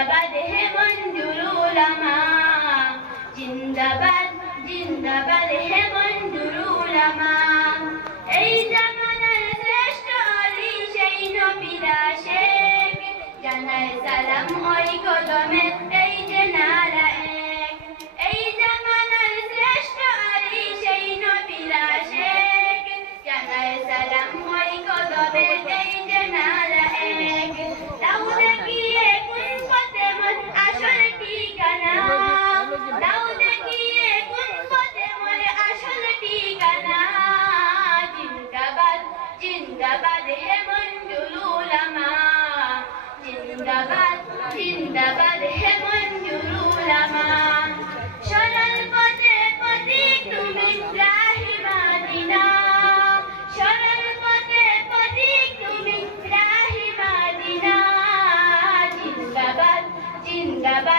জিন্দাবাদ, হে মঞ্জুরুল আমা। জিন্দাবাদ জিন্দাবাদ, হে মঞ্জুরুল আমা। এই জামানার শ্রেষ্ঠ অলি, সেই নবীরা শেখ জানায় সালাম ওই কদমে, এই যে নারা এক। এই জামানার শ্রেষ্ঠ অলি, সেই নবীরা শেখ জানায় সালাম ওই কদমে, এই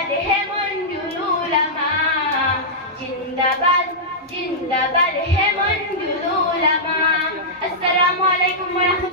bad hemon dulu lama jinda bad jinda bad